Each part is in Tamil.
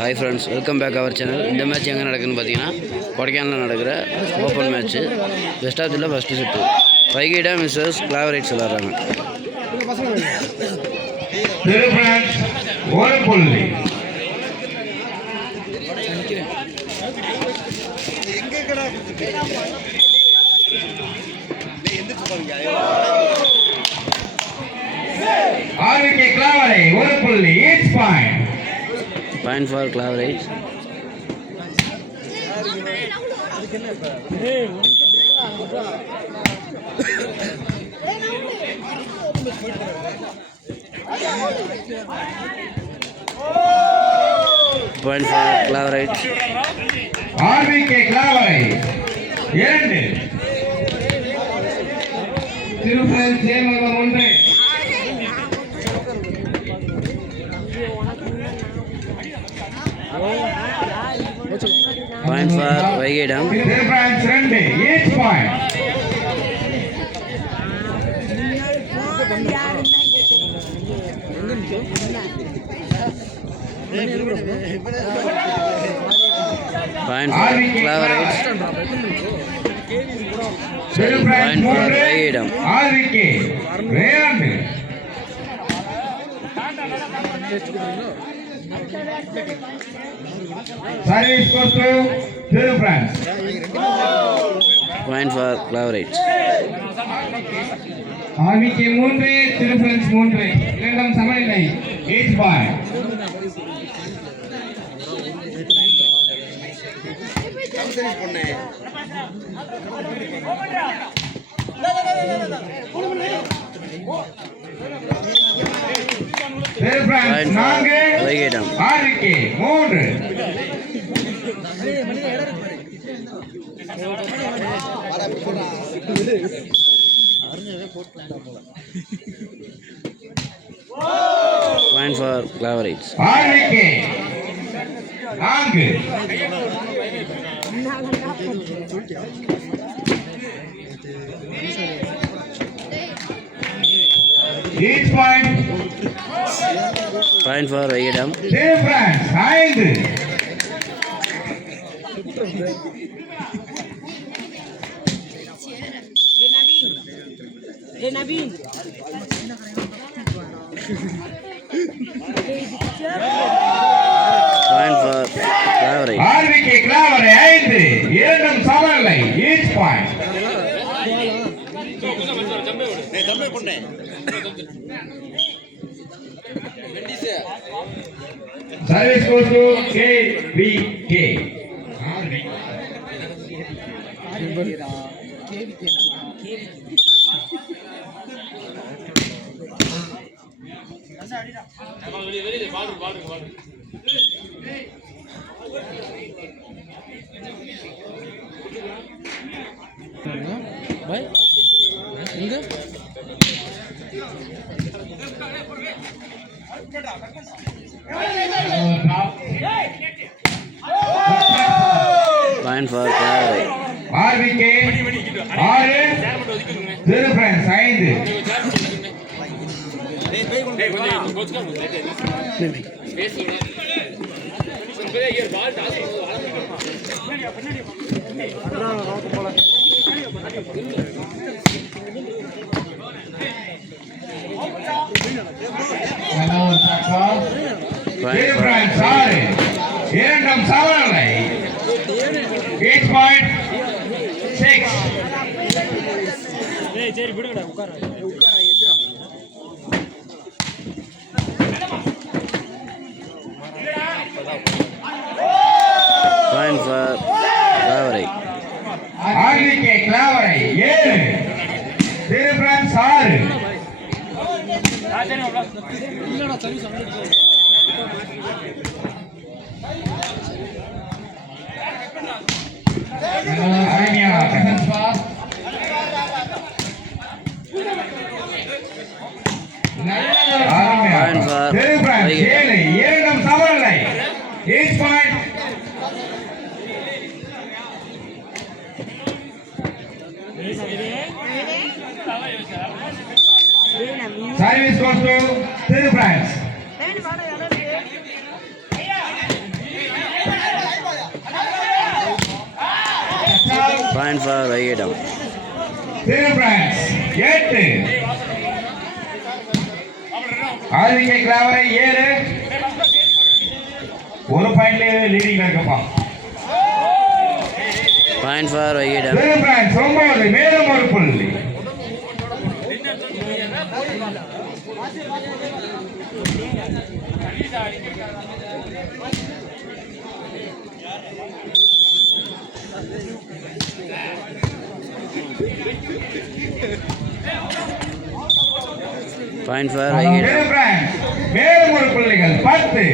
Hi friends, welcome back our channel. இந்த மேட்ச் எங்கே நடக்குதுன்னு பார்த்தீங்கன்னா கொடைக்கானலில் நடக்கிற open match. Best of the first set வைகிடா மிஸ்ஸஸ் கிளாவரைட்ஸ் விளாட்றாங்க. ஆர்விகே கிளாவரை ஒரு புள்ளி. each point for கிளாவரைட்ஸ். Point for கிளாவரைட்ஸ். ஆர்விகே கிளாவரை 2 திருப்பதி சேமகம் 1. Point for வைகிடம். Difference 2 each point. Point for கிளாவரைட்ஸ். Point for வைகிடம். ஆர்விகே 2. Service goes to திருப்பரன்ஸ். Point for கிளாவரைட்ஸ். ஆர்விகே 3 திருப்பரன்ஸ் 3. இரண்டும் சமநிலை. each point. திருப்பரன்ஸ் 4 வைகிடம். ஆர்விகே 3. Point for கிளாவரைட்ஸ். RVK 4. each point. Point for வைகிடம். டிஃபரன்ஸ் 5. Point for கிளாவரைட்ஸ். ஆர்விகே கிளாவரை 5. இரண்டும் சமநிலை. each point. Service goes to KVK. Point for கிளாவரைட்ஸ். ஆர்விகே 6. திருப்பரன்ஸ் 5. திருப்பரன்ஸ் 6. இரண்டும் சமநிலை. each point 6. Point for கிளாவரை. ஆர்விகே கிளாவரை 7. திருப்பரன்ஸ் 6. இரண்டும் சமநிலை. each point. Service goes to Thiru France. Point for Vaigidam. Thiru France 8. RVK Kilavarai 7. ஒரு பாயிண்ட் லீடிங்ல இருக்கப்பா. Point for Vaigidam. Thiru France 9 மேலும் ஒரு புள்ளி. Point for Vaigidam. Thiru France மேலும் ஒரு புள்ளிகள் 10.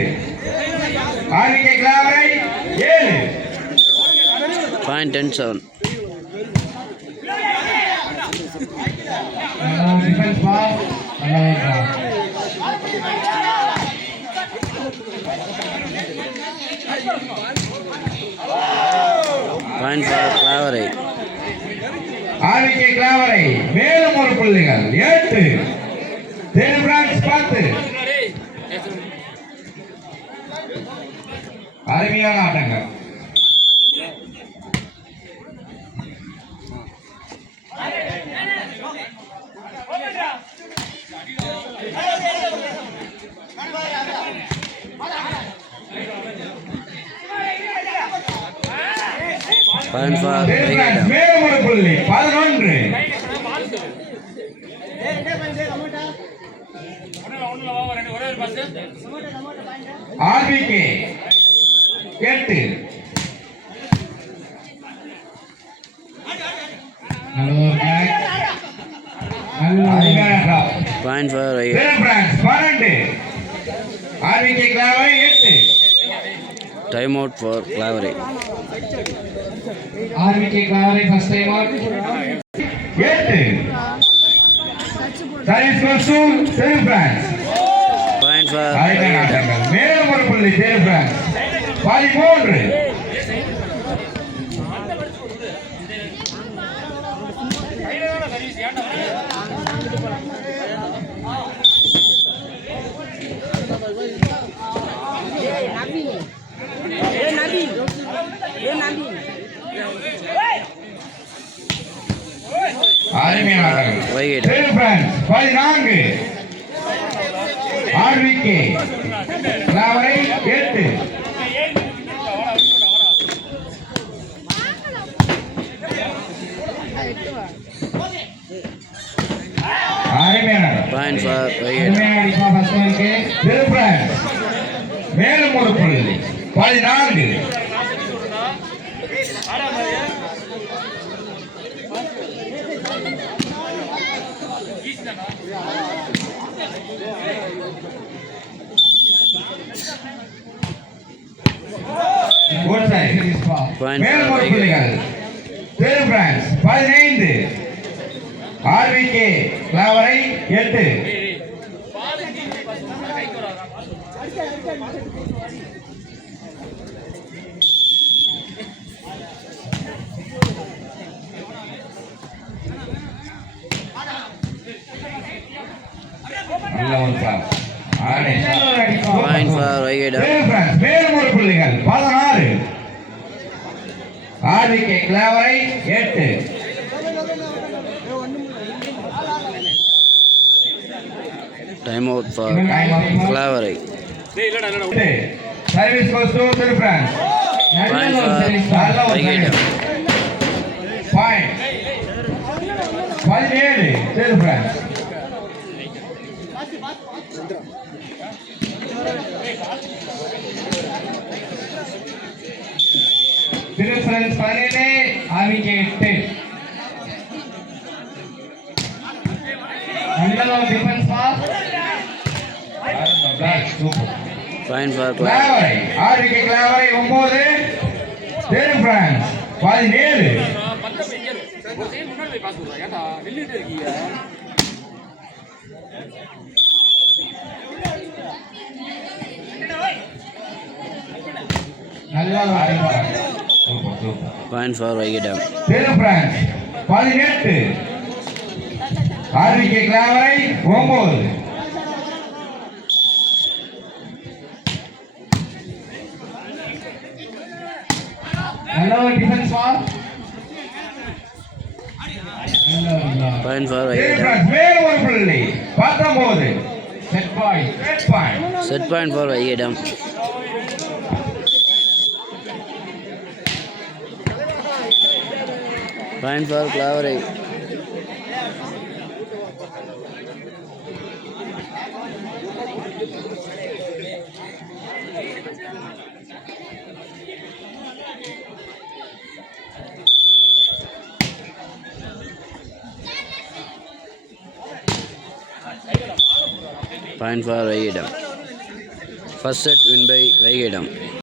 RVK Kilavarai 7. Point 10-7. Defence ball Point for Clavery. RVK Kilavarai மேலும் ஒரு புள்ளிகள் 8. Thiru France 10. அருமையான ஆட்டங்கள். Point for Thiru France Vaigidam. மேலும் ஒரு புள்ளி 11. RVK 8. Point for Vaigidam. Thiru France 12. RVK Kilavarai 8. Time out for Clavery. RVK Kilavarai first time out 8. Service goes to Thiru France. Point for Vaigidam. மேலும் ஒரு புள்ளி Thiru France 13. அருமையானவர்கள். Vaigidam. Thiru France 14. RVK Kilavarai 8. அருமையானவர். Point for Vaigidam. அருமையான அடிப்பா ஃபர்ஸ்ட் ஒன்க்கு Thiru France மேலும் ஒரு புள்ளி 14. Good side. Point மேலும் for ஒரு Vaigidam. புள்ளிகள் Thiru France 15. ஆர்விகே கிளாவரை 8. நல்ல ஒரு pass. Point for Vaigidam. Thiru France மேலும் ஒரு புள்ளிகள் 16. RVK Kilavarai 8. Time out for Clavery. Service goes to Thiru France. Point for Vaigidam. Point 17 Thiru France. Thiru France 17, RVK 8. நல்ல defence pass. Point for Clavery. Kilavarai RVK Kilavarai 9. Thiru France 17. நல்ல Point for Vaigidam. Thiru France 18. RVK Kilavarai 9. Hello, defense ball. Point for வைகேடம். மேலும் ஒரு புள்ளி 19. Set point. Set point for வைகேடம். பாயிண்ட் ஃபார் கிளாவரை. Point for Vaigedam. First set win by Vaigedam.